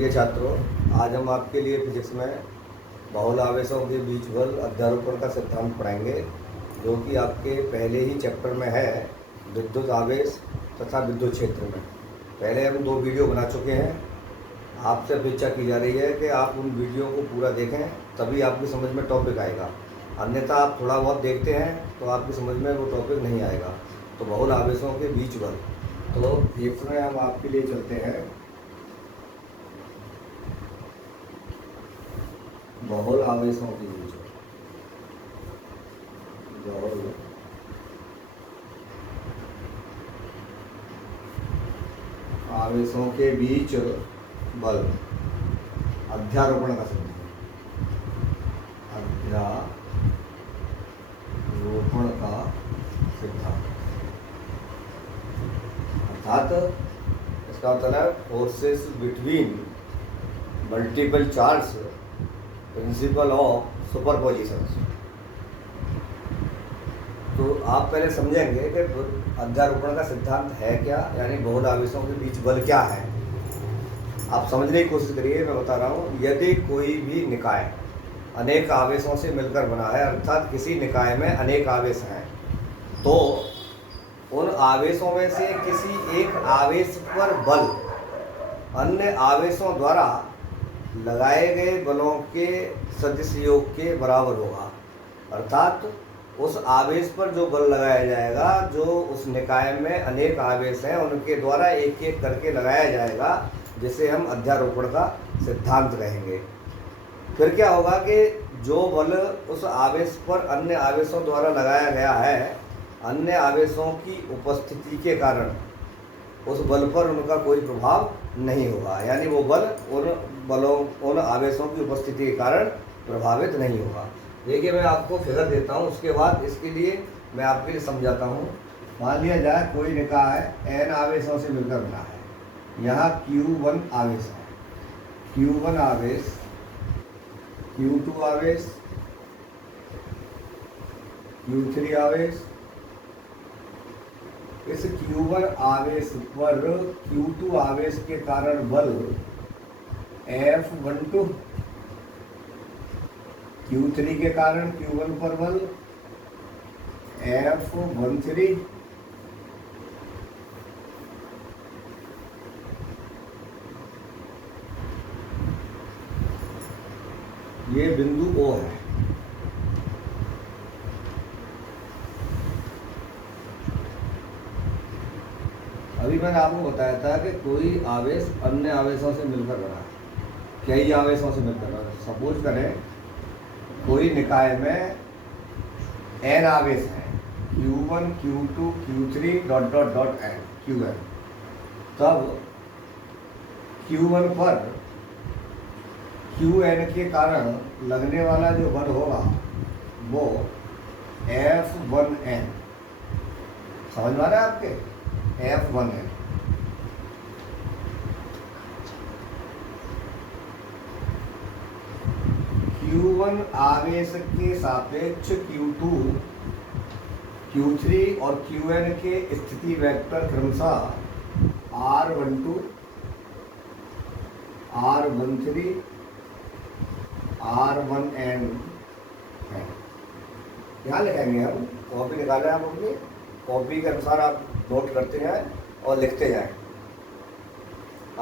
प्रिय छात्रों, आज हम आपके लिए फिजिक्स में बहुल आवेशों के बीच बल अध्यारोपण का सिद्धांत पढ़ाएंगे, जो कि आपके पहले ही चैप्टर में है, विद्युत आवेश तथा विद्युत क्षेत्र में। पहले हम 2 वीडियो बना चुके हैं। आपसे अपेक्षा की जा रही है कि आप उन वीडियो को पूरा देखें, तभी आपकी समझ में टॉपिक आएगा। अन्यथा आप थोड़ा बहुत देखते हैं तो आपकी समझ में वो टॉपिक नहीं आएगा। तो बहुल आवेशों के बीच बल, तो इसमें हम आपके लिए चलते हैं बहुल आवेशों के बीच बहुल आवेशों के बीच बल अध्यारोपण का सिद्धांत। अध्यारोपण का सिद्धांत अर्थात इसका मतलब है forces between multiple charge, principle of superposition. तो आप पहले समझेंगे कि अध्यारोपण का सिद्धांत है क्या, यानी बहुल आवेशों के बीच बल क्या है। आप समझने की कोशिश करिए। मैं बता रहा हूँ, यदि कोई भी निकाय अनेक आवेशों से मिलकर बना है, अर्थात किसी निकाय में अनेक आवेश हैं, तो उन आवेशों में से किसी एक आवेश पर बल अन्य आवेशों द्वारा लगाए गए बलों के सदिश योग के बराबर होगा। अर्थात उस आवेश पर जो बल लगाया जाएगा, जो उस निकाय में अनेक आवेश हैं उनके द्वारा एक एक करके लगाया जाएगा, जिसे हम अध्यारोपण का सिद्धांत कहेंगे। फिर क्या होगा कि जो बल उस आवेश पर अन्य आवेशों द्वारा लगाया गया है, अन्य आवेशों की उपस्थिति के कारण उस बल पर उनका कोई प्रभाव नहीं होगा, यानी वो बल उन आवेशों की उपस्थिति के कारण प्रभावित नहीं होगा। देखिए, मैं आपको फिगर देता हूँ, उसके बाद इसके लिए मैं आपके लिए समझाता हूँ। मान लिया जाए कोई निकाय n आवेशों से मिलकर बना है। यहाँ Q1 आवेश है, Q1 आवेश, Q2 आवेश, Q3 आवेश। इस Q1 आवेश पर Q2 आवेश के कारण बल F12, Q3 के कारण Q1 पर बल F13, ये बिंदु O है। अभी मैंने आपको बताया था कि कोई आवेश अन्य आवेशों से मिलकर बना है। कई आवेशों से मिलकर बना। सपोज करें कोई निकाय में n आवेश हैं, Q1, Q2, Q3 ... n, Qn। तब Q1 पर Qn के कारण लगने वाला जो बल होगा वो F1n। समझ में आ रहा है आपके? F1n। Q1 आवेश के सापेक्ष Q2, Q3 और Qn के स्थिति वेक्टर क्रमशः R12, R13, R1n है। यहाँ लिखेंगे हम, कॉपी निकालें आप अपनी, कॉपी के अनुसार आप नोट करते जाएं और लिखते जाएं।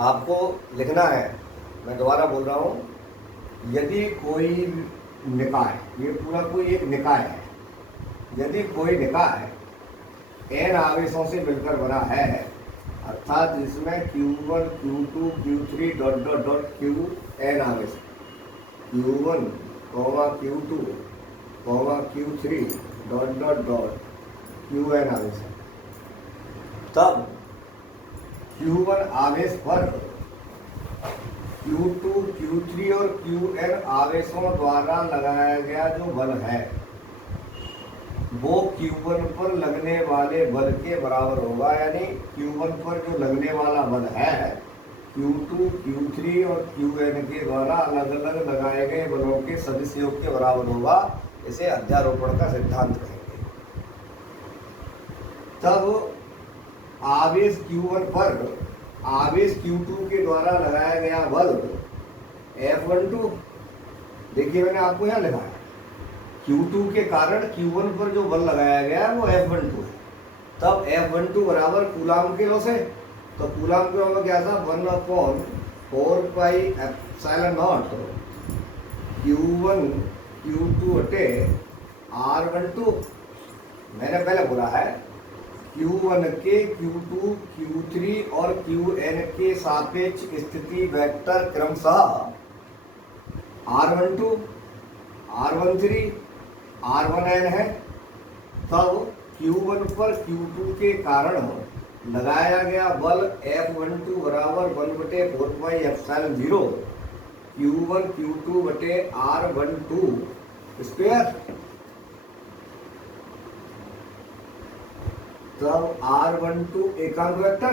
आपको लिखना है, मैं दोबारा बोल रहा हूँ, यदि कोई निकाय, ये पूरा कोई एक निकाय है, यदि कोई निकाय n आवेशों से मिलकर बना है, अर्थात जिसमें Q1, Q2, Q3 ... Qn आवेश, Q1, Q2, Q3 ... Qn आवेश है, तब Q1 आवेश पर Q2, Q3 और Qn आवेशों द्वारा लगाया गया जो बल है, वो Q1 पर लगने वाले बल के बराबर होगा। यानी Q1 पर जो लगने वाला बल है, Q2, Q3 और Qn के द्वारा अलग अलग लगाए गए बलों के सदिश योग के बराबर होगा। इसे अध्यारोपण का सिद्धांत कहेंगे। तब आवेश Q1 पर आवेश Q2 के द्वारा लगाया गया बल F12, देखिए मैंने आपको यहाँ लिखा है Q2 के कारण Q1 पर जो बल लगाया गया है वो F12 है। तब F12 बराबर कूलाम के लॉ से, तो कूलाम के लॉ में क्या था 1/4 pi epsilon not Q1 Q2 बटे R12। मैंने पहले बोला है Q1 के Q2 Q3 और Qn के सापेक्ष स्थिति वेक्टर क्रमशः R12 R13 R1n है। तब Q1 पर Q2 के कारण लगाया गया बल F12 बराबर 1/4 पाई एप्सिलॉन 0 Q1 Q2 बटे R12 स्क्वायर। तब R12 एकांक वेक्टर,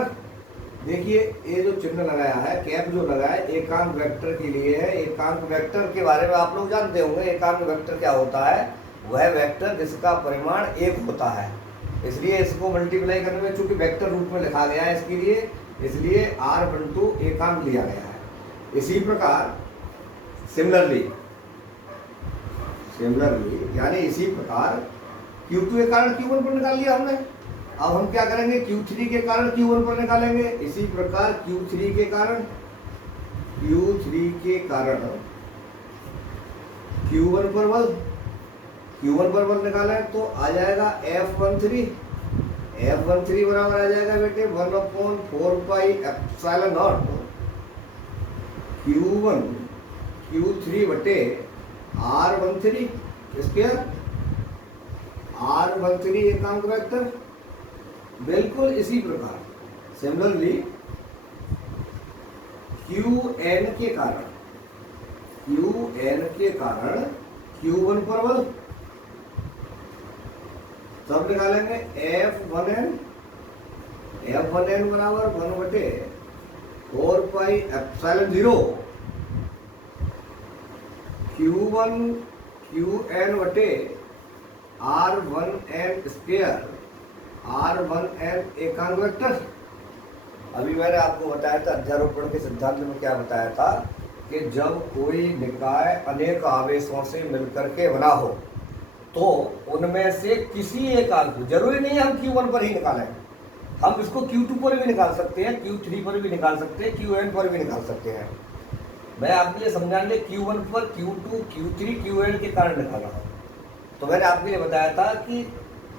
देखिए ये जो चिन्ह लगाया है, कैप जो लगाया है, एकांक वेक्टर के लिए है। एकांक वेक्टर के बारे में आप लोग जानते होंगे। एकांक वेक्टर क्या होता है? वह वेक्टर जिसका परिमाण 1 होता है, इसलिए इसको मल्टीप्लाई करने में चूंकि वेक्टर रूप में लिखा गया है इसके लिए, इसलिए R12 एकांक लिया गया है। इसी प्रकार सिमिलरली यानी इसी प्रकार Q2 के कारण Q1 पर निकाल लिया हमने। अब हम क्या करेंगे? Q3 के कारण Q1 पर निकालेंगे। इसी प्रकार Q3 के कारण Q1 पर बल निकालें तो आ जाएगा F13 बराबर आ जाएगा बेटे 1/4 pi epsilon not Q1 Q3 बटे R13 स्क्वायर। R13 एकांक वेक्टर। बिल्कुल इसी प्रकार सिमिलरली Qn के कारण Q1 पर बल, तब निकालेंगे F1n बराबर 1/4 पाई एप्सिलॉन 0 Q1 Qn बटे R1n स्क्वायर। R1n एकांक वेक्टर। अभी मैंने आपको बताया था अध्यारोपण के सिद्धांत में क्या बताया था कि जब कोई निकाय अनेक आवेशों से मिलकर के बना हो तो उनमें से किसी एक आवेश, जरूरी नहीं है हम Q1 पर ही निकालें, हम इसको Q2 पर भी निकाल सकते हैं, Q3 पर भी निकाल सकते हैं, Qn पर भी निकाल सकते हैं। मैं आपके लिए समझाने Q1 पर Q2 Q3 Qn के कारण निकाला हूँ। तो मैंने आपके लिए बताया था कि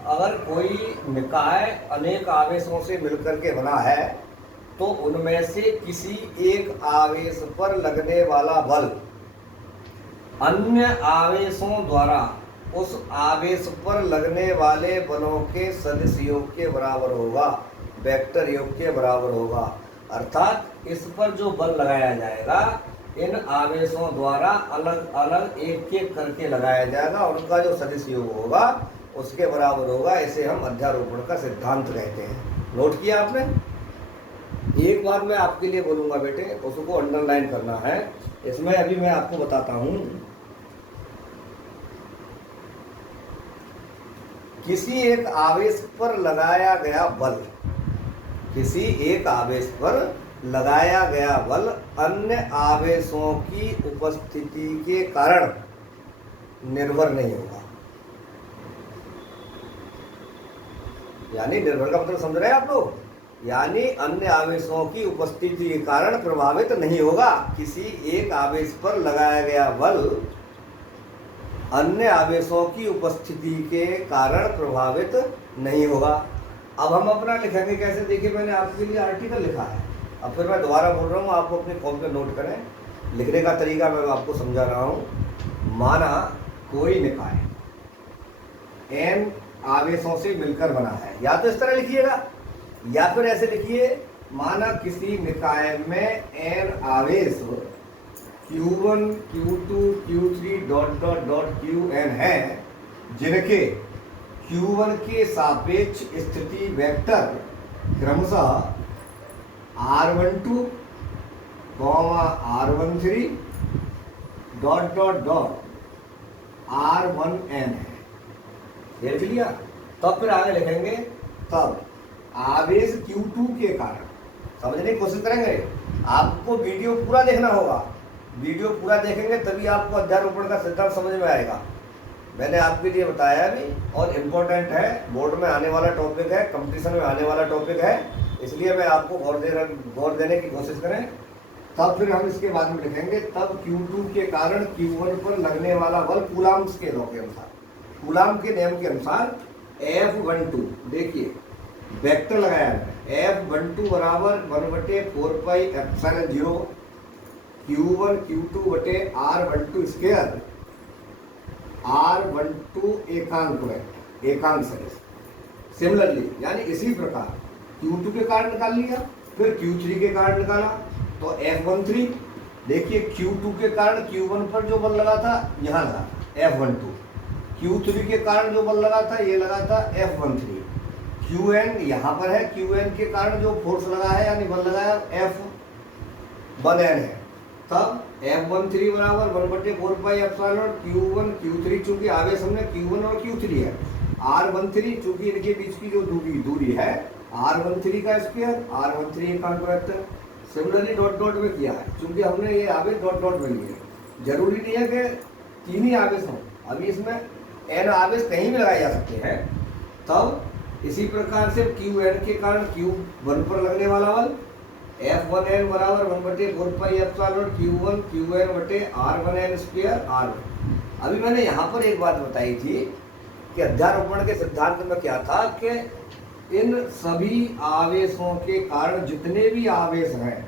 अगर कोई निकाय अनेक आवेशों से मिलकर के बना है तो उनमें से किसी एक आवेश पर लगने वाला बल अन्य आवेशों द्वारा उस आवेश पर लगने वाले बलों के सदिश योग के बराबर होगा, वेक्टर योग के बराबर होगा। अर्थात इस पर जो बल लगाया जाएगा इन आवेशों द्वारा अलग अलग एक एक करके लगाया जाएगा, उनका जो सदिश योग होगा उसके बराबर होगा। इसे हम अध्यारोपण का सिद्धांत कहते हैं। नोट किया आपने? एक बात मैं आपके लिए बोलूंगा बेटे, उसको अंडरलाइन करना है। इसमें अभी मैं आपको बताता हूं, किसी एक आवेश पर लगाया गया बल, किसी एक आवेश पर लगाया गया बल अन्य आवेशों की उपस्थिति के कारण निर्भर नहीं होगा। यानी निर्भर का मतलब समझ रहे हैं आप लोग? यानी अन्य आवेशों की उपस्थिति के कारण प्रभावित नहीं होगा। किसी एक आवेश पर लगाया गया बल अन्य आवेशों की उपस्थिति के कारण प्रभावित नहीं होगा। अब हम अपना लिखेंगे कैसे? देखिए मैंने आपके लिए आर्टिकल लिखा है, अब फिर मैं दोबारा बोल रहा हूँ, आपको अपने कॉपी पे नोट करें। लिखने का तरीका मैं आपको समझा रहा हूँ। माना कोई निकाय n आवेशों से मिलकर बना है, या तो इस तरह लिखिएगा या फिर ऐसे लिखिए, माना किसी निकाय में n आवेश Q1 Q2 Q3 Qn है, जिनके Q1 के सापेक्ष स्थिति वेक्टर क्रमशः R12, R13 R1n है। देख लिया? तब फिर आगे लिखेंगे, तब आवेश Q2 के कारण, समझने की कोशिश करेंगे। आपको वीडियो पूरा देखना होगा, वीडियो पूरा देखेंगे तभी आपको अध्यारोपण का सिद्धांत समझ में आएगा। मैंने आपके लिए बताया भी, और इम्पोर्टेंट है, बोर्ड में आने वाला टॉपिक है, कंपटीशन में आने वाला टॉपिक है, इसलिए मैं आपको गौर देने की कोशिश करें। तब फिर हम इसके बाद में लिखेंगे, तब Q2 के कारण Q1 पर लगने वाला बल कूलाम्ब के लॉ के अनुसार, कूलाम्ब के नियम के अनुसार F12, देखिए वेक्टर लगाया है, F12 बराबर 1/4 पाई एप्सिलॉन 0 Q1 Q2 बटे R12 स्क्वायर, R12 एकांक वेक्टर, एकांक सदिश। सिमिलरली यानी इसी प्रकार Q2 के कारण निकाल लिया, फिर Q3 के कारण निकाला, तो F13, देखिए Q2 के कारण Q1 पर जो बल लगा था यहाँ लगा F12, Q3 के कारण जो बल लगा था ये लगा था F13, Qn यहाँ पर है, Qn के कारण जो फोर्स लगा है यानी बल लगाया F1n है। तब F13 बराबर 1/4 पाई एप्सिलॉन Q1 Q3, चूंकि आवेश हमने Q1 और Q3 है, R13 चूंकि इनके बीच की जो दूरी है R13 का स्क्वायर, R13 एकांक वेक्टर। सिमिलरली डॉट डॉट में किया है, चूंकि हमने ये आवेश डॉट डॉट में लिए, जरूरी नहीं है कि 3 ही आवेश हों, अभी इसमें n आवेश कहीं भी लगाए जा सकते हैं। तब इसी प्रकार से Qn के कारण Q1 पर लगने वाला बल F1n बराबर 1/4 पाई एप्सिलॉन Q1 Qn बटे R1n स्क्वायर R1। अभी मैंने यहाँ पर एक बात बताई थी कि अध्यारोपण के सिद्धांत में क्या था कि इन सभी आवेशों के कारण जितने भी आवेश हैं,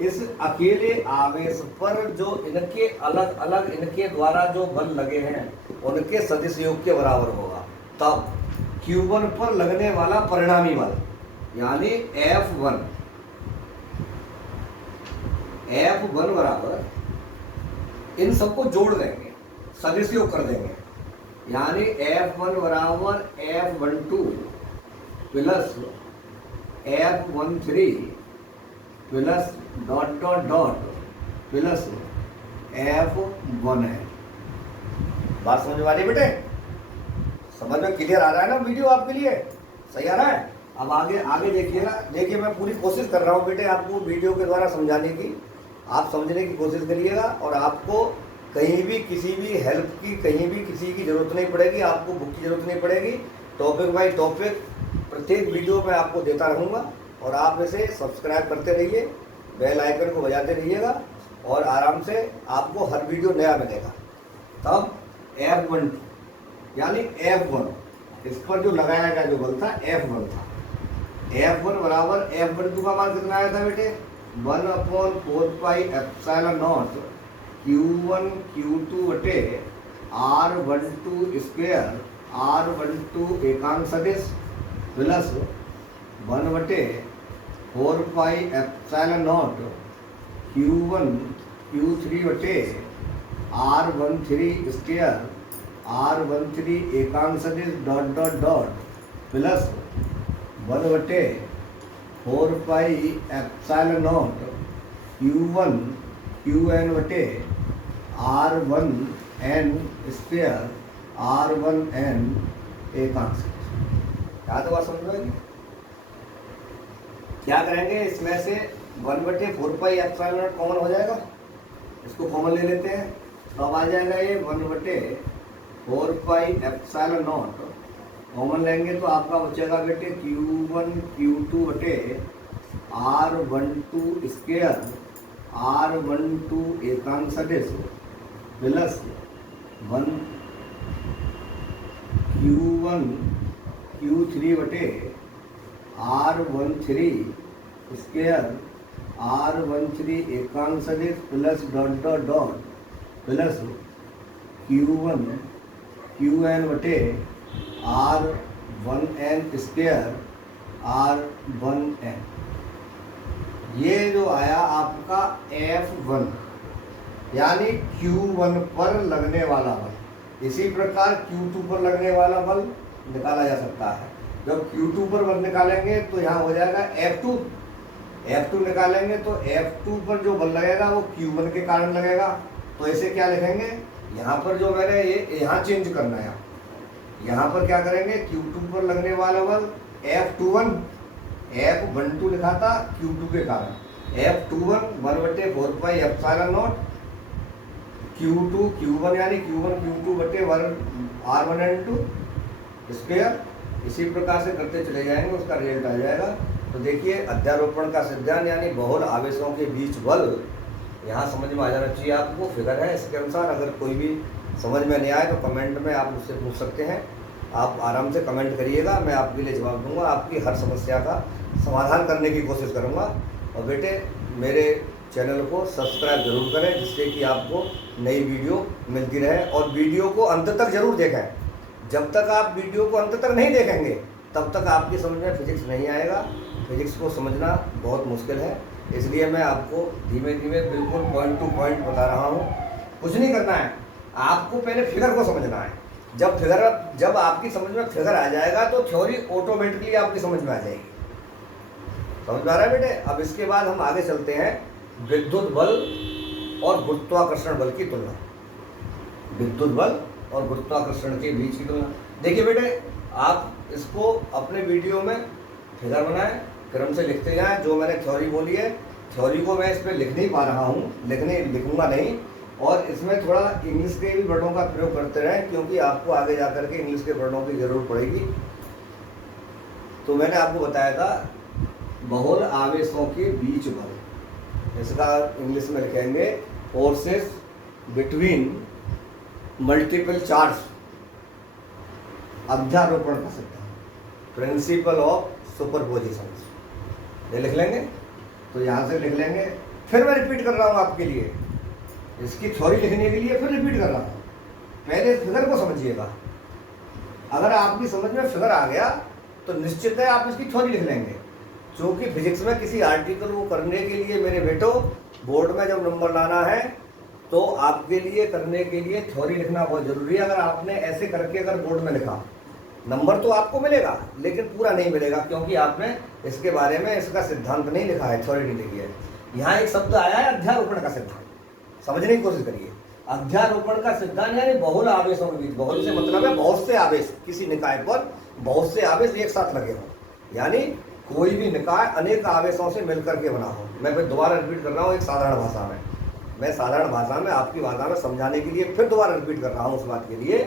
इस अकेले आवेश पर जो इनके अलग अलग इनके द्वारा जो बल लगे हैं उनके सदिश योग के बराबर होगा। तब Q1 पर लगने वाला परिणामी बल यानी F1 बराबर, इन सबको जोड़ देंगे, सदिश योग कर देंगे, यानी F1 बराबर F12 plus F13 plus dot dot dot plus F1 है। बात समझ में आ रही है बेटे? समझ में क्लियर आ रहा है ना? वीडियो आपके लिए सही आ रहा है? अब आगे देखिएगा। देखिए मैं पूरी कोशिश कर रहा हूँ बेटे आपको वीडियो के द्वारा समझाने की, आप समझने की कोशिश करिएगा, और आपको कहीं भी किसी भी हेल्प की, कहीं भी किसी की ज़रूरत नहीं पड़ेगी, आपको बुक की ज़रूरत नहीं पड़ेगी। टॉपिक बाय टॉपिक प्रत्येक वीडियो में आपको देता रहूँगा, और आप इसे सब्सक्राइब करते रहिए, बेल आइकन को बजाते रहिएगा, और आराम से आपको हर वीडियो नया मिलेगा। तब F12 यानी F1, इस पर जो लगाया गया जो बल था F1 था। F1 बराबर F12 का मान कितना आया था बेटे? 1/4 pi epsilon not Q1 Q2 बटे R12 स्क्वायर, R12 एकांक सदिश plus 1/4 pi epsilon not Q1 Q3 बटे R13 स्क्वायर, R13 एकांक सदिश dot dot dot plus 1/4 pi epsilon not Q1 Qn बटे R1n स्क्वायर, R1n एकांक सदिश। क्या तो बात समझ में आएगी? क्या करेंगे, इसमें से 1/4 पाई एप्सिलॉन नॉट कॉमन हो जाएगा, इसको कॉमन ले लेते हैं, तो अब आ जाएगा ये 1/4 पाई एप्सिलॉन नॉट, कॉमन लेंगे तो आपका बचेगा बेटे Q1 Q2 बटे R12 स्क्वायर, R12 एकांक सदिश प्लस 1 Q1 Q3 बटे R13 स्क्वायर, R13 एकांक सदिश plus dot dot dot plus Q1 Qn बटे R1n स्क्वायर, R1n। ये जो आया आपका F1 यानी Q1 पर लगने वाला बल। इसी प्रकार Q2 पर लगने वाला बल निकाला जा सकता है। जब Q2 पर बल निकालेंगे तो यहाँ हो जाएगा F2 निकालेंगे तो F2 पर जो बल लगेगा वो Q1 के कारण लगेगा। तो इसे क्या लिखेंगे, यहाँ पर जो मैंने ये यहाँ चेंज करना है, यहाँ पर क्या करेंगे, Q2 पर लगने वाला बल F21 F12 लिखा था Q2 के कारण, F21 1/4πε0 Q2 Q1 यानी Q1 Q2 बटे 1 R1N2 स्क्वायर। इसी प्रकार से करते चले जाएंगे, उसका रिजल्ट आ जाएगा। तो देखिए अध्यारोपण का सिद्धांत यानी बहुल आवेशों के बीच बल, यहाँ समझ में आ जाना चाहिए आपको। फिगर है इसके अनुसार, अगर कोई भी समझ में नहीं आए तो कमेंट में आप मुझसे पूछ सकते हैं। आप आराम से कमेंट करिएगा, मैं आपके लिए जवाब दूंगा, आपकी हर समस्या का समाधान करने की कोशिश करूंगा। और बेटे मेरे चैनल को सब्सक्राइब जरूर करें, जिससे कि आपको नई वीडियो मिलती रहे। और वीडियो को अंत तक जरूर देखें। जब तक आप वीडियो को अंत तक नहीं देखेंगे तब तक आपकी समझ में फिजिक्स नहीं आएगा। फिजिक्स को समझना बहुत मुश्किल है, इसलिए मैं आपको धीमे धीमे बिल्कुल पॉइंट टू पॉइंट बता रहा हूँ। कुछ नहीं करना है, आपको पहले फिगर को समझना है। जब आपकी समझ में फिगर आ जाएगा तो थ्योरी ऑटोमेटिकली आपकी समझ में आ जाएगी। समझ में आ रहा है बेटे? अब इसके बाद हम आगे चलते हैं, विद्युत बल और गुरुत्वाकर्षण बल की तुलना। विद्युत बल और गुरुत्वाकर्षण के बीच की तुलना। देखिए बेटे, आप इसको अपने वीडियो में फिगर बनाएं, क्रम से लिखते जाएं। जो मैंने थ्योरी बोली है, थ्योरी को मैं इस पर लिख नहीं पा रहा हूँ, लिखूंगा नहीं। और इसमें थोड़ा इंग्लिश के भी वर्डों का प्रयोग करते रहें, क्योंकि आपको आगे जा करके इंग्लिश के वर्डों की जरूरत पड़ेगी। तो मैंने आपको बताया था बहुल आवेशों के बीच बल, इसका इंग्लिश में लिखेंगे फोर्सेस बिटवीन मल्टीपल चार्ज। अध्यारोपण का सिद्धांत, प्रिंसिपल ऑफ सुपरपोजिशन, ये लिख लेंगे। तो यहाँ से लिख लेंगे, फिर मैं रिपीट कर रहा हूँ आपके लिए, इसकी थ्योरी लिखने के लिए फिर रिपीट कर रहा हूँ। पहले फिगर को समझिएगा। अगर आपकी समझ में फिगर आ गया तो निश्चित है आप इसकी थ्योरी लिख लेंगे। क्योंकि फिजिक्स में किसी आर्टिकल को करने के लिए मेरे बेटो, बोर्ड में जब नंबर लाना है तो आपके लिए करने के लिए थ्योरी लिखना बहुत जरूरी है। अगर आपने ऐसे करके अगर बोर्ड में लिखा, नंबर तो आपको मिलेगा लेकिन पूरा नहीं मिलेगा, क्योंकि आपने इसके बारे में इसका सिद्धांत नहीं लिखा है, थ्योरी नहीं लिखी है। यहाँ एक शब्द आया है अध्यारोपण का सिद्धांत, समझने की कोशिश करिए। अध्यारोपण का सिद्धांत यानी बहुल आवेशों के बीच। बहुल से मतलब है बहुत से आवेश, किसी निकाय पर बहुत से आवेश एक साथ लगे हों, यानी कोई भी निकाय अनेक आवेशों से मिलकर के बना हो। मैं फिर दोबारा रिपीट कर रहा हूँ एक साधारण भाषा में, मैं साधारण भाषा में आपकी भाषा में समझाने के लिए फिर दोबारा रिपीट कर रहा हूँ उस बात के लिए।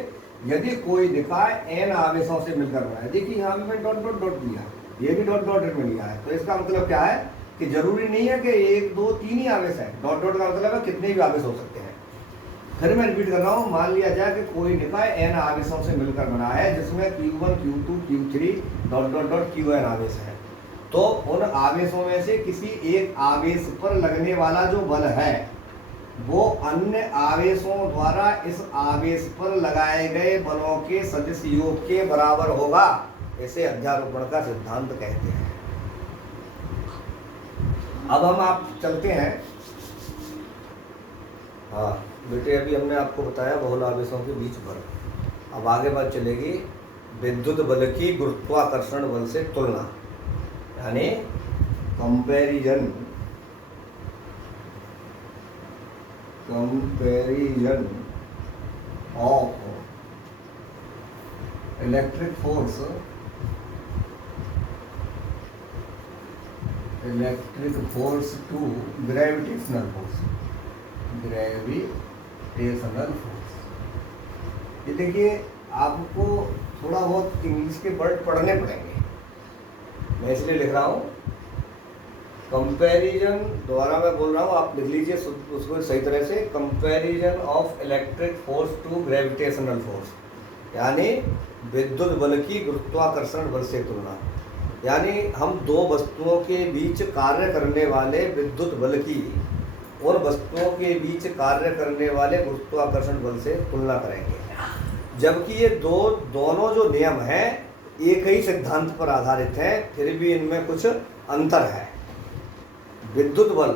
यदि कोई निकाय n आवेशों से मिलकर बना है, देखिए यहाँ पे डॉट डॉट डॉट दिया, ये भी डॉट डॉट में लिया है, तो इसका मतलब क्या है कि जरूरी नहीं है कि 1 2 3 ही आवेश है। डॉट डॉट का मतलब है कितने भी आवेश हो सकते हैं। फिर मैं रिपीट कर रहा हूँ, मान लिया जाए कि कोई निकाय n आवेशों से मिलकर बना है, जिसमें Q1 Q2 Q3 dot dot dot Qn आवेश है। तो उन आवेशों में से किसी एक आवेश पर लगने वाला जो बल है वो अन्य आवेशों द्वारा इस आवेश पर लगाए गए बलों के सदिश योग के बराबर होगा। इसे अध्यारोपण का सिद्धांत कहते हैं। अब हम आप चलते हैं, हाँ बेटे, अभी हमने आपको बताया बहुल आवेशों के बीच बल। अब आगे बात चलेगी विद्युत बल की गुरुत्वाकर्षण बल से तुलना, यानी comparison of electric force to gravitational force. ये देखिए, आपको थोड़ा बहुत इंग्लिश के वर्ड पढ़ने पड़ेंगे, मैं इसलिए लिख रहा हूँ। कंपैरिजन द्वारा मैं बोल रहा हूँ, आप लिख लीजिए उसको सही तरह से। Comparison of electric force to gravitational force, यानी विद्युत बल की गुरुत्वाकर्षण बल से तुलना। यानी हम दो वस्तुओं के बीच कार्य करने वाले विद्युत बल की और वस्तुओं के बीच कार्य करने वाले गुरुत्वाकर्षण बल से तुलना करेंगे, जबकि ये दोनों जो नियम हैं एक ही सिद्धांत पर आधारित हैं, फिर भी इनमें कुछ अंतर है। विद्युत बल,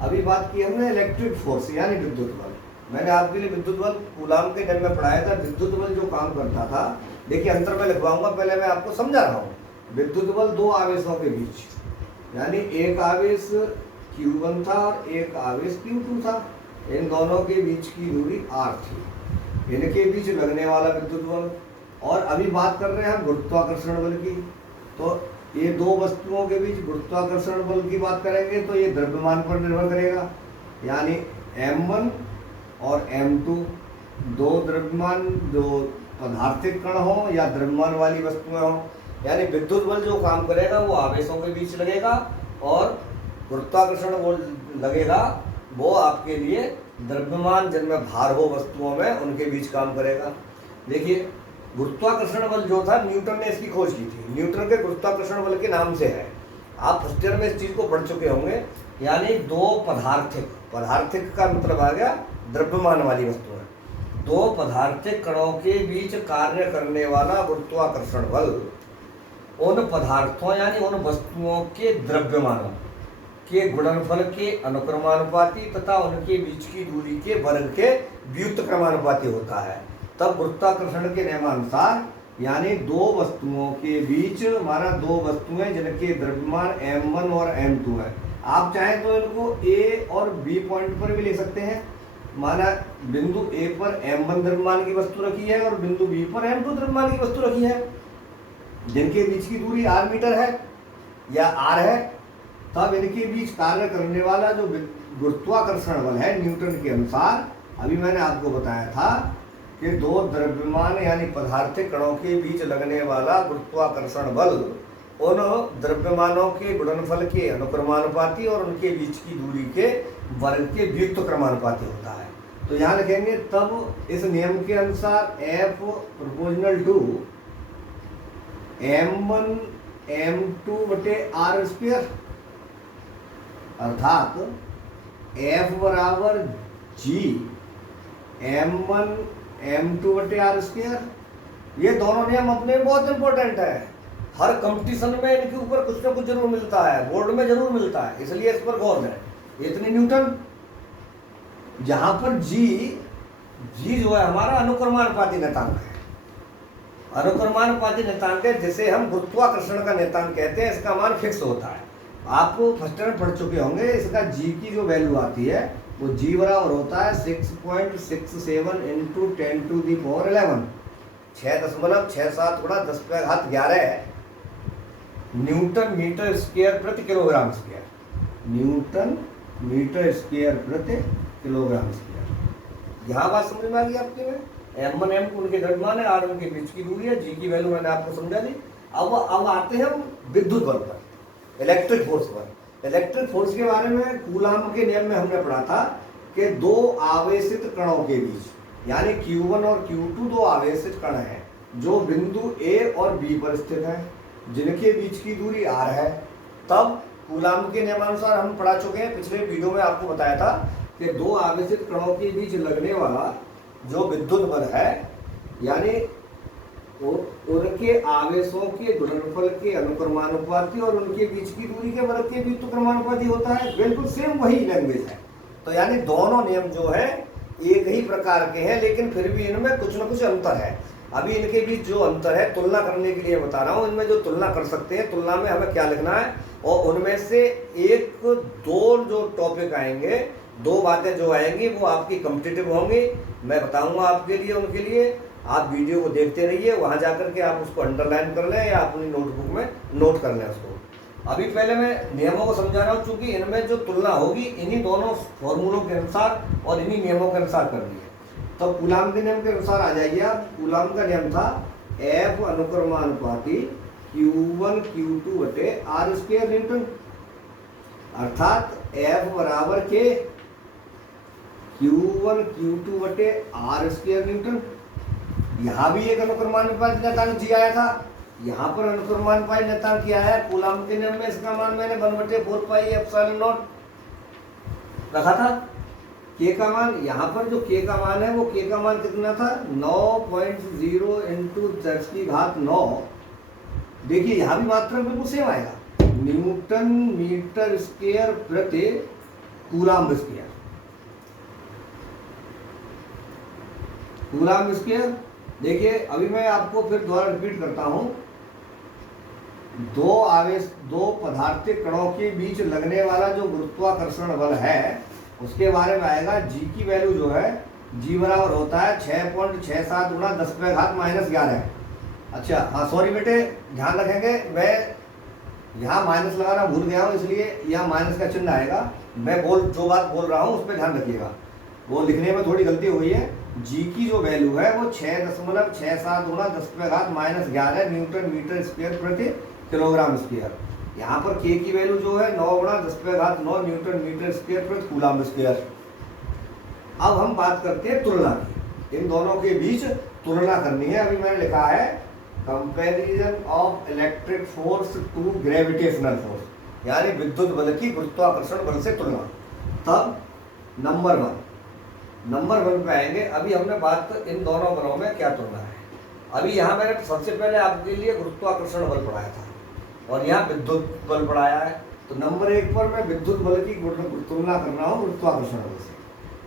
अभी बात की हमने इलेक्ट्रिक फोर्स यानी विद्युत बल। मैंने आपके लिए विद्युत बल कूलाम के टाइम में पढ़ाया था। विद्युत बल जो काम करता था, देखिए अंतर मैं लिखवाऊंगा, पहले मैं आपको समझा रहा हूँ। विद्युत बल दो आवेशों के बीच, यानी एक आवेश Q1 था और एक आवेश Q2 था, इन दोनों के बीच की दूरी r थी, इनके बीच लगने वाला विद्युत बल। और अभी बात कर रहे हैं हम गुरुत्वाकर्षण बल की, तो ये दो वस्तुओं के बीच गुरुत्वाकर्षण बल की बात करेंगे तो ये द्रव्यमान पर निर्भर करेगा, यानी m1 और m2 दो द्रव्यमान, जो पदार्थिक कण हो या द्रव्यमान वाली वस्तुएं हो, यानी विद्युत बल जो काम करेगा वो आवेशों के बीच लगेगा और गुरुत्वाकर्षण बल लगेगा वो आपके लिए द्रव्यमान जिनमें भार हो वस्तुओं में उनके बीच काम करेगा। देखिए गुरुत्वाकर्षण बल जो था न्यूटन ने इसकी खोज की थी, न्यूटन के गुरुत्वाकर्षण बल के नाम से है। आप फर्स्ट ईयर में इस चीज को पढ़ चुके होंगे, यानी दो पदार्थिक, पदार्थिक का मतलब आ गया द्रव्यमान वाली वस्तुएं, दो पदार्थिक कणों के बीच कार्य करने वाला गुरुत्वाकर्षण बल उन पदार्थों यानी उन वस्तुओं के द्रव्यमानों के गुणनफल के अनुक्रमानुपाती तथा उनके बीच की दूरी के वर्ग के व्युत्क्रमानुपाती होता है। तब गुरुत्वाकर्षण के नियमानुसार यानी दो वस्तुओं के बीच, हमारा दो वस्तुएं जिनके द्रव्यमान m1 और m2 है, आप चाहें तो इनको A और B पॉइंट पर भी ले सकते हैं। माना बिंदु A पर m1 द्रव्यमान की वस्तु रखी है और बिंदु B पर m2 द्रव्यमान की वस्तु रखी है, जिनके बीच की दूरी r मीटर है या r है। तब इनके बीच कार्य करने वाला जो गुरुत्वाकर्षण बल है न्यूटन के अनुसार, अभी मैंने आपको बताया था कि दो द्रव्यमान यानी पदार्थिक कणों के बीच लगने वाला गुरुत्वाकर्षण बल उन द्रव्यमानों के गुणनफल के अनुक्रमानुपाती और उनके बीच की दूरी के वर्ग के व्युत्क्रमानुपाती होता है। तो यहाँ लिखेंगे तब इस नियम के अनुसार F proportional to m1 m2 बटे r स्क्वायर, अर्थात F बराबर G m1 m2 बटे r स्क्वायर। ये दोनों नियम अपने में बहुत इंपॉर्टेंट है, हर कंपटीशन में इनके ऊपर कुछ ना कुछ जरूर मिलता है, बोर्ड में जरूर मिलता है, इसलिए इस पर गौर करें। इतने न्यूटन, जहां पर G जो है हमारा अनुक्रमानुपाती नियतांक है, अनुक्रमानुपाती नियतांक है जिसे हम गुरुत्वाकर्षण का नियतांक कहते हैं, इसका मान फिक्स होता है। आप फर्स्ट में पढ़ चुके होंगे, इसका G की जो वैल्यू आती है वो G बराबर होता है 6.67 इंटू 10 टू दी पावर 11, 6.67 गुणा 10⁻11 न्यूटन मीटर स्क्वायर प्रति kilogram square, newton metre square प्रति किलोग्राम स्क्वायर। यहाँ बात समझ में आ गई आपके में, m1 m2 उनके द्रव्यमान है, r उनके बीच की दूरी है, G की वैल्यू मैंने आपको समझा दी। अब आते हैं हम विद्युत बल पर, इलेक्ट्रिक फोर्स पर। इलेक्ट्रिक फोर्स के बारे में कूलाम के नियम में हमने पढ़ा था कि दो आवेशित कणों के बीच यानी Q1 और Q2 दो आवेशित कण हैं जो बिंदु A और B पर स्थित हैं, जिनके बीच की दूरी r है। तब कूलाम के नियमानुसार हम पढ़ा चुके हैं, पिछले वीडियो में आपको बताया था कि दो आवेशित कणों के बीच लगने वाला जो विद्युत बल है यानी उनके आवेशों के गुणनफल के अनुक्रमानुपाती और उनके बीच की दूरी के वर्ग के व्युत्क्रमानुपाती होता है। बिल्कुल सेम वही लैंग्वेज है। तो यानी दोनों नियम जो है एक ही प्रकार के हैं, लेकिन फिर भी इनमें कुछ न कुछ अंतर है। अभी इनके बीच जो अंतर है तुलना करने के लिए बता रहा हूँ, इनमें जो तुलना कर सकते हैं, तुलना में हमें क्या लिखना है, और उनमें से एक दो जो टॉपिक आएंगे, दो बातें जो आएंगी वो आपकी कॉम्पिटिटिव होंगी, मैं बताऊंगा आपके लिए, उनके लिए आप वीडियो को देखते रहिए, वहां जाकर के आप उसको अंडरलाइन कर लें या अपनी नोटबुक में नोट कर लें उसको। अभी पहले मैं नियमों को समझा रहा हूँ, चूंकि इनमें जो तुलना होगी इन्हीं दोनों फॉर्मूलों के अनुसार और इन्हीं नियमों के अनुसार करनी है। तो कूलाम के नियम के अनुसार आ जाइए आप। कूलाम का नियम था F अनुक्रमानुपाती Q1 Q2 बटे r स्क्वायर न्यूटन, अर्थात F बराबर के Q1 Q2 बटे r स्क्वायर न्यूटन। यहाँ भी एक अनुक्रमानुपाती नियतांक जी आया था, यहाँ पर अनुक्रमानुपाती नियतांक क्या है कूलाम के नियम में, इसका मान मैंने 1/4 पाई एप्सिलॉन नॉट रखा था। के का मान, यहाँ पर जो के का मान है वो के का मान कितना था 9.0 इंटू 10⁹। देखिए यहाँ भी मात्रा बिल्कुल सेम आएगा, न्यूटन मीटर स्क्वायर प्रति कूलाम स्क्वायर, कूलाम स्क्वायर। देखिए अभी मैं आपको फिर दोबारा रिपीट करता हूँ, दो आवेश, दो पदार्थिक कणों के बीच लगने वाला जो गुरुत्वाकर्षण बल है उसके बारे में आएगा। जी की वैल्यू जो है जी बराबर होता है 6.67 गुणा 10⁻⁻11। अच्छा हाँ सॉरी बेटे, ध्यान रखेंगे, मैं यहाँ माइनस लगाना भूल गया हूँ, इसलिए यहाँ माइनस का चिन्ह आएगा। मैं जो बात बोल रहा हूँ उस पर ध्यान रखिएगा, वो लिखने में थोड़ी गलती हुई है। जी की जो वैल्यू है वो 6.67 गुना 10⁻−11 न्यूटन मीटर स्क्वायर प्रति किलोग्राम स्क्वायर। यहाँ पर के की वैल्यू जो है 9 गुणा 10⁻9 न्यूटन मीटर स्क्वायर प्रति कूलम स्क्वायर। अब हम बात करते हैं तुलना की, इन दोनों के बीच तुलना करनी है। अभी मैंने लिखा है comparison of electric force to gravitational force, यानी विद्युत बल की गुरुत्वाकर्षण बल से तुलना। तब नंबर 1 पे आएंगे। अभी हमने बात इन दोनों बलों में क्या तुलना है। अभी यहाँ मैंने सबसे पहले आपके लिए गुरुत्वाकर्षण बल पढ़ाया था और यहाँ विद्युत बल पढ़ाया है। तो नंबर 1 पर मैं विद्युत बल की तुलना कर रहा हूँ गुरुत्वाकर्षण बल से।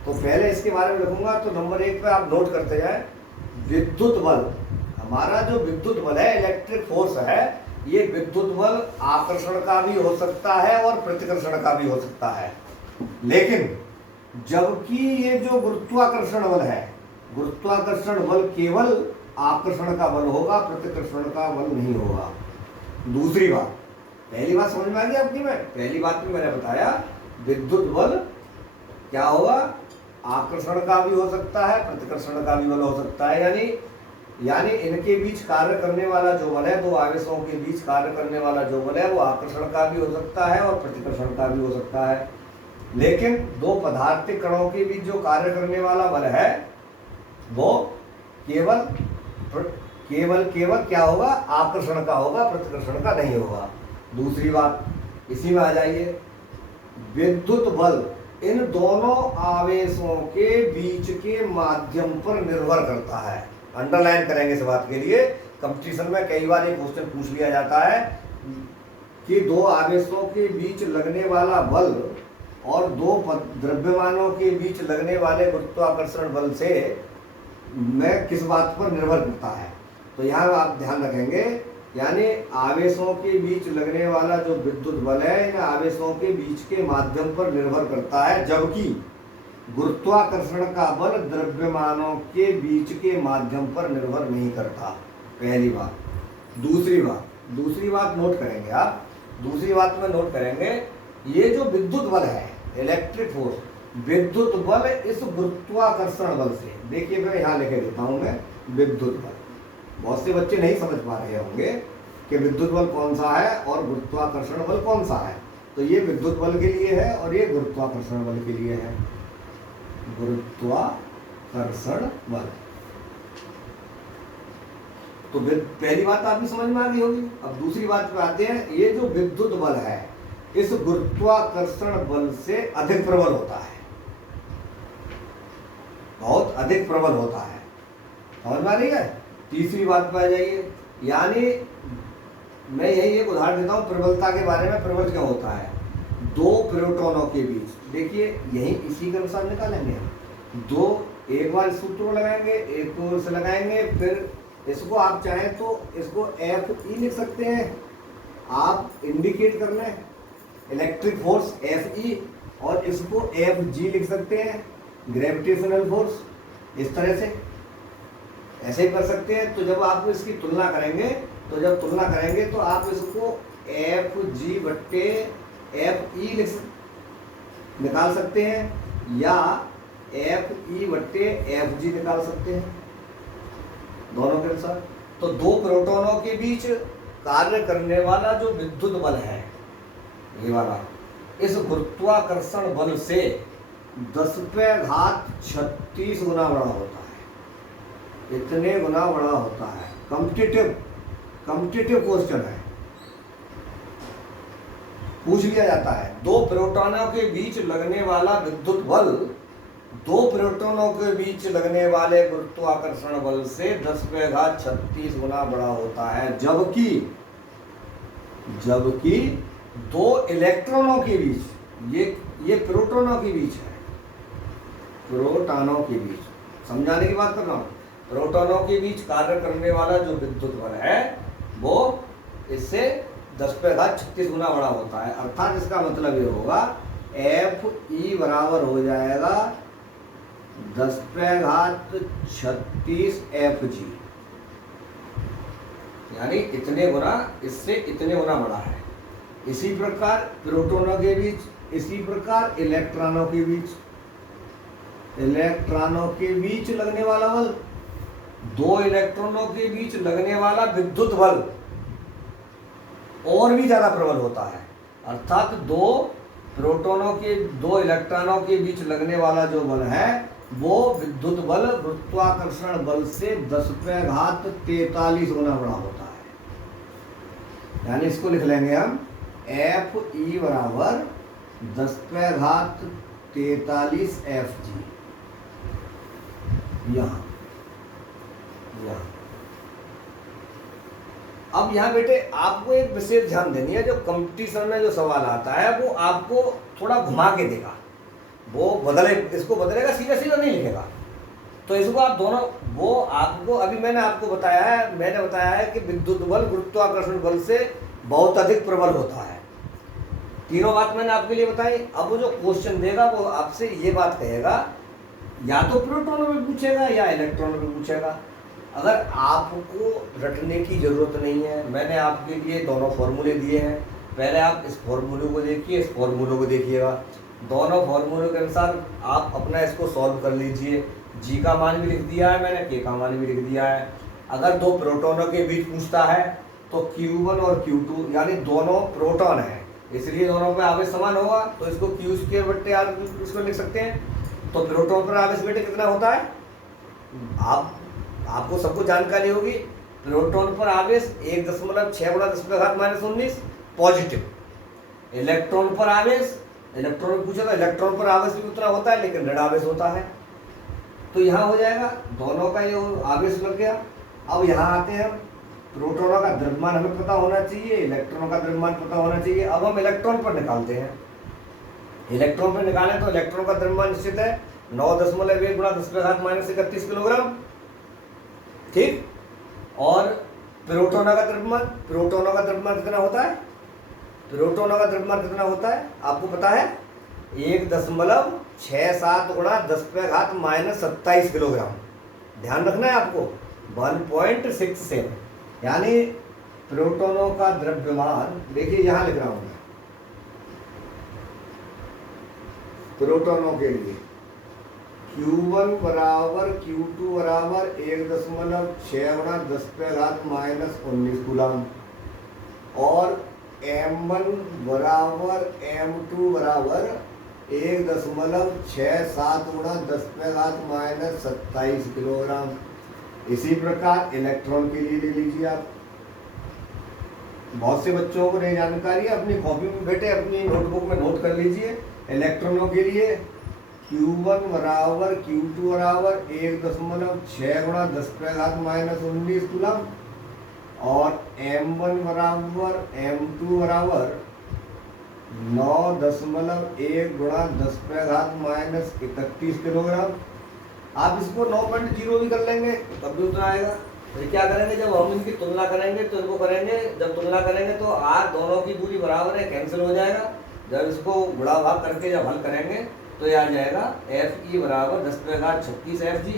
तो पहले इसके बारे में लिखूंगा। तो नंबर 1 पे आप नोट करते जाए, विद्युत बल, हमारा जो विद्युत बल है, इलेक्ट्रिक फोर्स है, ये विद्युत बल आकर्षण का भी हो सकता है और प्रतिकर्षण का भी हो सकता है। लेकिन जबकि ये जो गुरुत्वाकर्षण बल है, गुरुत्वाकर्षण बल केवल आकर्षण का बल होगा, प्रतिकर्षण का बल नहीं होगा। दूसरी बात, पहली बात समझ में आ गई आपकी? पहली बात में मैंने बताया विद्युत बल क्या होगा, आकर्षण का भी हो सकता है, प्रतिकर्षण का भी बल हो सकता है। यानी इनके बीच कार्य करने वाला जो बल है, दो आवेशों के बीच कार्य करने वाला जो बल है वो आकर्षण का भी हो सकता है और प्रतिकर्षण का भी हो सकता है। लेकिन दो पदार्थिक कणों के बीच जो कार्य करने वाला बल है वो केवल क्या होगा, आकर्षण का होगा, प्रतिकर्षण का नहीं होगा। दूसरी बात, इसी में आ जाइए, विद्युत बल इन दोनों आवेशों के बीच के माध्यम पर निर्भर करता है। अंडरलाइन करेंगे इस बात के लिए, कंपटीशन में कई बार एक क्वेश्चन पूछ लिया जाता है कि दो आवेशों के बीच लगने वाला बल और दो द्रव्यमानों के बीच लगने वाले गुरुत्वाकर्षण बल से में किस बात पर निर्भर करता है। तो यहाँ आप ध्यान रखेंगे, यानी आवेशों के बीच लगने वाला जो विद्युत बल है इन आवेशों के बीच के माध्यम पर निर्भर करता है, जबकि गुरुत्वाकर्षण का बल द्रव्यमानों के बीच के माध्यम पर निर्भर नहीं करता। पहली बात। दूसरी बात नोट करेंगे आप, दूसरी बात में नोट करेंगे, ये जो विद्युत बल है, इलेक्ट्रिक फोर्स, विद्युत बल इस गुरुत्वाकर्षण बल से, देखिए मैं यहाँ लिखे देता हूँ मैं, विद्युत बल, बहुत से बच्चे नहीं समझ पा रहे होंगे कि विद्युत बल कौन सा है और गुरुत्वाकर्षण बल कौन सा है। तो ये विद्युत बल के लिए है और ये गुरुत्वाकर्षण बल के लिए है। गुरुत्वाकर्षण बल, तो पहली बात आपकी समझ में आ गई होगी। अब दूसरी बात पे आते हैं, ये जो विद्युत बल है इस गुरुत्वाकर्षण बल से अधिक प्रबल होता है, बहुत अधिक प्रबल होता है। समझ में आ रही है? तीसरी बात पे आ जाइए, यानी मैं यही एक उदाहरण देता हूँ प्रबलता के बारे में। प्रबल क्या होता है, दो प्रोटॉनों के बीच, देखिए यही इसी के अनुसार निकालेंगे हम। दो, एक बार सूत्र को लगाएंगे, एक और से लगाएंगे, फिर इसको आप चाहें तो इसको Fe लिख सकते हैं, आप इंडिकेट कर लें इलेक्ट्रिक फोर्स Fe, और इसको Fg लिख सकते हैं ग्रेविटेशनल फोर्स। इस तरह से ऐसे ही कर सकते हैं। तो जब आप इसकी तुलना करेंगे, तो आप इसको Fg बट्टे Fe निकाल सकते हैं या Fe बट्टे Fg निकाल सकते हैं, दोनों के अनुसार। तो दो प्रोटॉनों के बीच कार्य करने वाला जो विद्युत बल है, ये वाला, इस गुरुत्वाकर्षण बल से 10⁻36 गुना बड़ा होता है, इतने गुना बड़ा होता है। कॉम्पिटिटिव क्वेश्चन है, पूछ लिया जाता है। दो प्रोटॉनों के बीच लगने वाला विद्युत बल दो प्रोटॉनों के बीच लगने वाले गुरुत्वाकर्षण बल से 10⁻36 गुना बड़ा होता है, जबकि दो इलेक्ट्रॉनों के बीच, ये प्रोटॉनों के बीच है, प्रोटॉनों के बीच, समझाने की बात कर रहा हूँ। प्रोटॉनों के बीच कार्य करने वाला जो विद्युत बल है वो इससे 10⁻36 गुना बड़ा होता है। अर्थात इसका मतलब ये होगा Fe बराबर हो जाएगा 10⁻36 Fg, यानी इतने गुना, इससे इतने गुना बड़ा है। इसी प्रकार प्रोटोनों के बीच, इसी प्रकार इलेक्ट्रॉनों के बीच, इलेक्ट्रॉनों के बीच लगने वाला बल, दो इलेक्ट्रॉनों के बीच लगने वाला विद्युत बल और भी ज्यादा प्रबल होता है। अर्थात दो प्रोटोनों के, दो इलेक्ट्रॉनों के बीच लगने वाला जो बल है वो विद्युत बल गुरुत्वाकर्षण बल से 10⁻43 गुना बड़ा होता है। यानी इसको लिख लेंगे हम एफ ई बराबर 10⁻43 एफ जी। यहाँ अब यहाँ बेटे आपको एक विशेष ध्यान देनी है, जो कंपटीशन में जो सवाल आता है वो आपको थोड़ा घुमा के देगा, वो बदले, इसको बदलेगा, सीधा सीधा नहीं लिखेगा। तो इसको आप दोनों, वो आपको अभी मैंने आपको बताया है कि विद्युत बल गुरुत्वाकर्षण बल से बहुत अधिक प्रबल होता है। तीनों बात मैंने आपके लिए बताई। अब वो जो क्वेश्चन देगा वो आपसे ये बात कहेगा, या तो प्रोटॉन में पूछेगा या इलेक्ट्रॉन में पूछेगा। अगर आपको रटने की ज़रूरत नहीं है, मैंने आपके लिए दोनों फॉर्मूले दिए हैं, पहले आप इस फॉर्मूले को देखिए, इस फॉर्मूले को देखिएगा, दोनों फॉर्मूले के अनुसार आप अपना इसको सॉल्व कर लीजिए। जी का मान भी लिख दिया है मैंने, के का मान भी लिख दिया है। अगर दो प्रोटॉनों के बीच पूछता है तो Q1 और Q2 यानी दोनों प्रोटॉन हैं, इसलिए दोनों पे आवेश समान होगा, तो इसको Q² इसको लिख सकते हैं। तो प्रोटॉन पर आवेश बेटे कितना होता है, आपको सबको जानकारी होगी। प्रोटॉन पर आवेश 1.6 × 10⁻⁻19 पॉजिटिव। इलेक्ट्रॉन पर आवेश, इलेक्ट्रॉन में पूछा था, इलेक्ट्रॉन पर आवेश भी उतना होता है लेकिन ऋण आवेश होता है। तो यहाँ हो जाएगा, दोनों का ये आवेश लग गया। अब यहाँ आते हैं, प्रोटॉनों का द्रव्यमान हमें पता होना चाहिए, इलेक्ट्रॉनों का द्रव्यमान पता होना चाहिए। अब हम इलेक्ट्रॉन पर निकालते हैं। इलेक्ट्रॉन पर निकालें तो इलेक्ट्रॉन का द्रव्यमान निश्चित है 9.1 × 10⁻31 किलोग्राम, ठीक। और प्रोटॉनों का द्रव्यमान, प्रोटॉनों का द्रव्यमान कितना होता है, प्रोटॉनों का द्रव्यमान कितना होता है आपको पता है, 1.67 × 10⁻27 किलोग्राम। ध्यान रखना है आपको, 1.67। यानी प्रोटॉनों का द्रव्यमान, देखिए यहाँ लिख रहा हूँ मैं, प्रोटॉनों के लिए Q1 बराबर Q2 बराबर 1.6 × 10⁻⁻19 कूलम, और M1 बराबर M2 बराबर 1.67 × 10⁻⁻27 किलोग्राम। इसी प्रकार इलेक्ट्रॉन के लिए ले लीजिए आप। बहुत से बच्चों को नहीं जानकारी है, अपनी कॉपी में बेटे, अपनी नोटबुक में नोट कर लीजिए। इलेक्ट्रॉनों के लिए Q1 बराबर Q2 बराबर 1.6 × 10⁻⁻19 कूलम, और M1 बराबर M2 बराबर 9.1 × 10⁻⁻31 किलोग्राम। आप इसको 9.0 भी कर लेंगे तब भी उतना आएगा। फिर क्या करेंगे, जब हम इनकी तुलना करेंगे तो इनको करेंगे, जब तुलना करेंगे तो R दोनों की दूरी बराबर है, कैंसिल हो जाएगा। जब इसको गुणा भाग करके जब हल करेंगे तो ये आ जाएगा FE बराबर 10⁻36 FG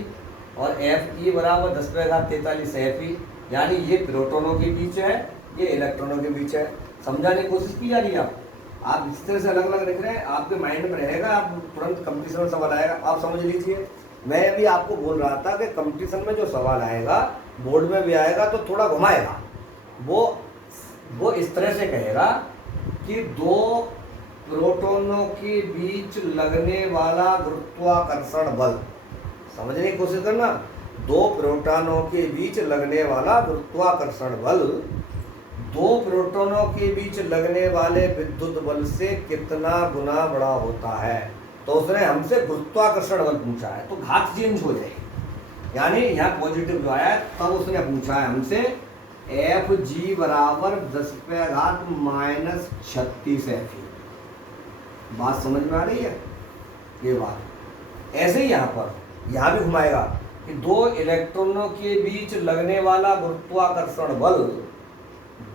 और FE बराबर 10⁻43 FE। यानी ये प्रोटॉनों के बीच है, ये इलेक्ट्रॉनों के बीच है। समझाने की कोशिश की जा रही है आप इस तरह से अलग अलग लिख रहे हैं, आपके माइंड में रहेगा, आप तुरंत कंपटीशन में सवाल आएगा, आप समझ लीजिए। मैं अभी आपको बोल रहा था कि कंपटीशन में जो सवाल आएगा, बोर्ड में भी आएगा तो थोड़ा घुमाएगा। वो इस तरह से कहेगा कि दो प्रोटॉनों के बीच लगने वाला गुरुत्वाकर्षण बल, समझने की कोशिश करना, दो प्रोटॉनों के बीच लगने वाला गुरुत्वाकर्षण बल दो प्रोटॉनों के बीच लगने वाले विद्युत बल से कितना गुना बड़ा होता है। तो उसने हमसे गुरुत्वाकर्षण बल पूछा है, तो घात चेंज हो जाएगी। यानी यहाँ पॉजिटिव जो आया तब उसने पूछा है हमसे Fg बराबर 10⁻⁻36 FE। बात समझ में आ रही है ये बात। ऐसे ही यहाँ भी घुमाएगा कि दो इलेक्ट्रॉनों के बीच लगने वाला गुरुत्वाकर्षण बल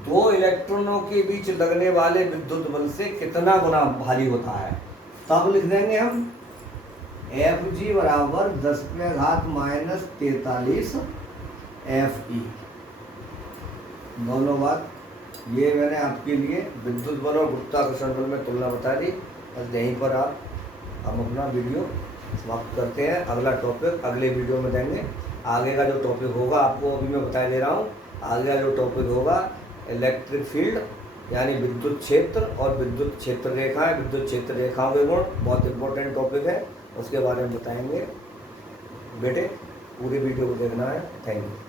दो इलेक्ट्रॉनों के बीच लगने वाले विद्युत बल से कितना गुना भारी होता है। तब लिख देंगे हम Fg बराबर 10⁻⁻43 FE। दोनों बात ये मैंने आपके लिए विद्युत बल और गुरुत्वाकर्षण बल में तुलना बता दी। बस यहीं पर हम अपना वीडियो समाप्त करते हैं। अगला टॉपिक अगले वीडियो में देंगे। आगे का जो टॉपिक होगा आपको अभी मैं बता दे रहा हूँ। आगे का जो टॉपिक होगा इलेक्ट्रिक फील्ड यानी विद्युत क्षेत्र और विद्युत क्षेत्र रेखाएं, विद्युत क्षेत्र रेखाओं के गुण, बहुत इंपॉर्टेंट टॉपिक है, उसके बारे में बताएंगे। बेटे पूरी वीडियो को देखना है। Thank you.